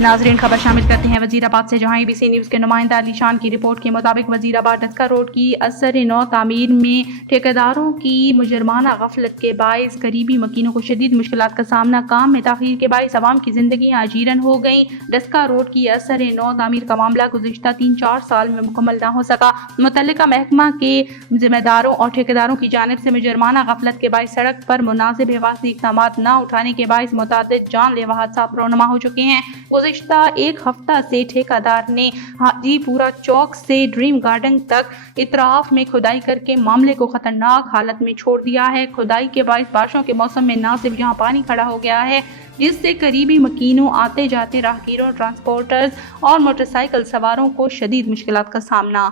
ناظرین خبر شامل کرتے ہیں وزیر آباد سے، جہاں ABC نیوز کے نمائندہ علی شان کی رپورٹ کے مطابق وزیر آباد ڈسکا روڈ کی اثر نو تعمیر میں ٹھیکیداروں کی مجرمانہ غفلت کے باعث قریبی مکینوں کو شدید مشکلات کا سامنا، کام میں تاخیر کے باعث عوام کی زندگیاں اجیرن ہو گئیں۔ ڈسکا روڈ کی اثر نو تعمیر کا معاملہ گزشتہ 3-4 سال میں مکمل نہ ہو سکا۔ متعلقہ محکمہ کے ذمہ داروں اور ٹھیکیداروں کی جانب سے مجرمانہ غفلت کے باعث سڑک پر مناسب حفاظتی اقدامات نہ اٹھانے کے باعث متعدد جان لیوا حادثات رونما ہو چکے ہیں۔ گزشتہ ایک ہفتہ سے ٹھیکیدار نے حاجی پورہ چوک سے ڈریم گارڈن تک اطراف میں کھدائی کر کے معاملے کو خطرناک حالت میں چھوڑ دیا ہے۔ کھدائی کے باعث بارشوں کے موسم میں نہ صرف یہاں پانی کھڑا ہو گیا ہے، جس سے قریبی مکینوں، آتے جاتے راہگیروں، ٹرانسپورٹرز اور موٹر سائیکل سواروں کو شدید مشکلات کا سامنا